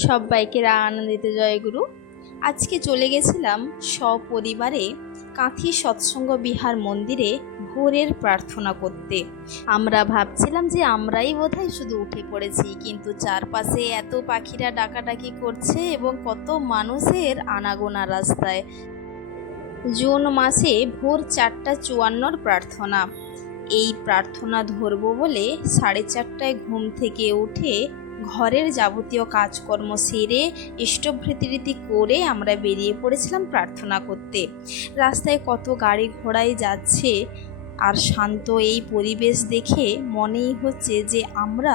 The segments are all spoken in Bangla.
সবাইকে আনন্দিত জয়গুরু। আজকে চলে গেছিলাম সপরিবারে কাঁথি সৎসঙ্গ বিহার মন্দিরে ভোরের প্রার্থনা করতে। আমরা ভাবছিলাম যে আমরাই বোধহয় শুধু উঠে পড়েছি, কিন্তু চারপাশে এত পাখিরা ডাকাডাকি করছে এবং কত মানুষের আনাগোনা রাস্তায়। জুন মাসে ভোর 4:54 প্রার্থনা। এই প্রার্থনা ধরবো বলে 4:30টায় ঘুম থেকে উঠে ঘরের যাবতীয় কাজকর্ম সেরে ইষ্টভৃতিরীতি করে আমরা বেরিয়ে পড়েছিলাম প্রার্থনা করতে। রাস্তায় কত গাড়ি ঘোড়াই যাচ্ছে আর শান্ত এই পরিবেশ দেখে মনেই হচ্ছে যে আমরা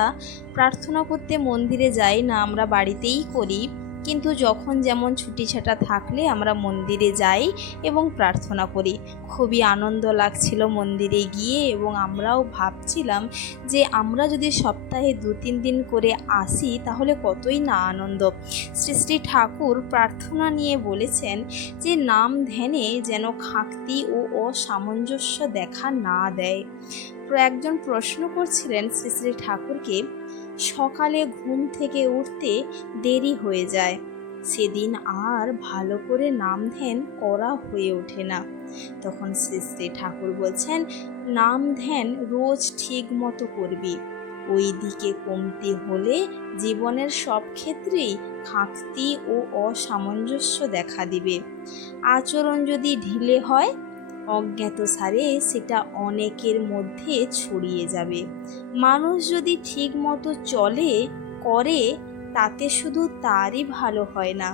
প্রার্থনা করতে মন্দিরে যাই না, আমরা বাড়িতেই করি। কিন্তু যখন যেমন ছুটি ছাটা থাকলে আমরা মন্দিরে যাই এবং প্রার্থনা করি। খুবই আনন্দ লাগছিল মন্দিরে গিয়ে, এবং আমরাও ভাবছিলাম যে আমরা যদি সপ্তাহে 2-3 দিন করে আসি তাহলে কতই না আনন্দ। শ্রী শ্রী ঠাকুর প্রার্থনা নিয়ে বলেছেন যে নাম ধ্যানে যেন খাঁকতি ও অসামঞ্জস্য দেখা না দেয়। একজন প্রশ্ন করছিলেন শ্রী শ্রী ঠাকুরকে, সকালে ঘুম থেকে উঠতে দেরি হয়ে যায়, সেদিন আর ভালো করে নাম ধ্যান করা হয়ে ওঠে না। তখন শ্রী শ্রী ঠাকুর বলছেন, নাম ধ্যান রোজ ঠিক মতো করবি। ওই দিকে কমতি হলে জীবনের সব ক্ষেত্রেই খাঁকতি ও অসামঞ্জস্য দেখা দিবে। আচরণ যদি ঢিলে হয়, অজ্ঞাতসারে সেটা অনেকের মধ্যে ছড়িয়ে যাবে। মানুষ যদি ঠিক মতো চলে করে, তাতে শুধু তারই ভালো হয় না,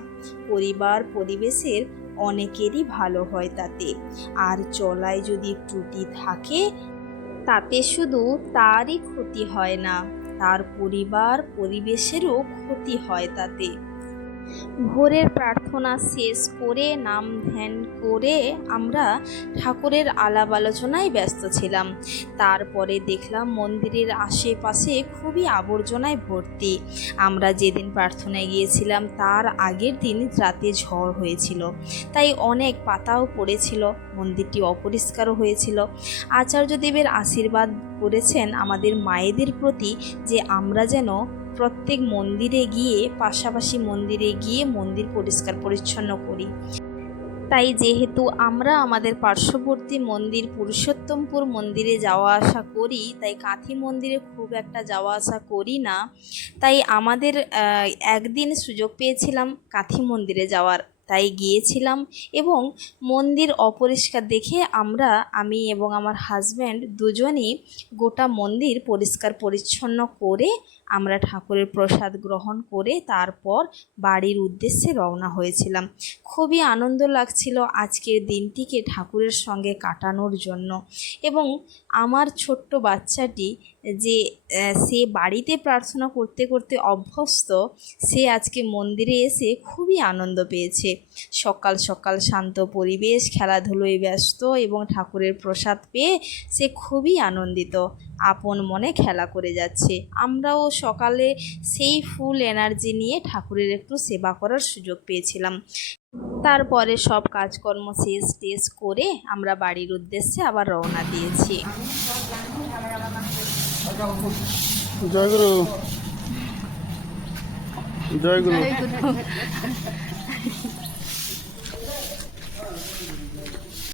পরিবার পরিবেশের অনেকেরই ভালো হয় তাতে। আর চলায় যদি ত্রুটি থাকে, তাতে শুধু তারই ক্ষতি হয় না, তার পরিবার পরিবেশেরও ক্ষতি হয় তাতে। ভোরের প্রার্থনা শেষ করে নাম ধ্যান করে আমরা ঠাকুরের আলাপ আলোচনায় ব্যস্ত ছিলাম। তারপরে দেখলাম মন্দিরের আশেপাশে খুবই আবর্জনায় ভর্তি। আমরা যেদিন প্রার্থনায় গিয়েছিলাম তার আগের দিন রাতে ঝড় হয়েছিল, তাই অনেক পাতাও পড়েছিল, মন্দিরটি অপরিষ্কারও হয়েছিল। আচার্যদেবের আশীর্বাদ করেছেন আমাদের মায়েদের প্রতি যে আমরা যেন প্রত্যেক মন্দিরে গিয়ে পাশাপাশি মন্দিরে গিয়ে মন্দির পরিষ্কার পরিচ্ছন্ন করি। তাই যেহেতু আমরা আমাদের পার্শ্ববর্তী মন্দির পুরুষোত্তমপুর মন্দিরে যাওয়া আসা করি, তাই কাঁথি মন্দিরে খুব একটা যাওয়া আসা করি না। তাই আমাদের একদিন সুযোগ পেয়েছিলাম কাঁথি মন্দিরে যাওয়ার, তাই গিয়েছিলাম। এবং মন্দির অপরিষ্কার দেখে আমি এবং আমার হাজব্যান্ড দুজনই গোটা মন্দির পরিষ্কার পরিচ্ছন্ন করে আমরা ঠাকুরের প্রসাদ গ্রহণ করে তারপর বাড়ির উদ্দেশ্যে রওনা হয়েছিলাম। খুবই আনন্দ লাগছিল আজকের দিনটিকে ঠাকুরের সঙ্গে কাটানোর জন্য। এবং আমার ছোট্ট বাচ্চাটি যে সে বাড়িতে প্রার্থনা করতে করতে অভ্যস্ত, সে আজকে মন্দিরে এসে খুবই আনন্দ পেয়েছে। সকাল সকাল শান্ত পরিবেশ, খেলাধুলোয় ব্যস্ত এবং ঠাকুরের প্রসাদ পেয়ে সে খুবই আনন্দিত, আপন মনে খেলা করে যাচ্ছে। আমরাও সকালে সেই ফুল এনার্জি নিয়ে ঠাকুরের একটু সেবা করার সুযোগ পেয়েছিলাম। তারপরে সব কাজকর্ম শেষ করে আমরা বাড়ির উদ্দেশ্যে আবার রওনা দিয়েছি। জয়গুরু জয়গুরু।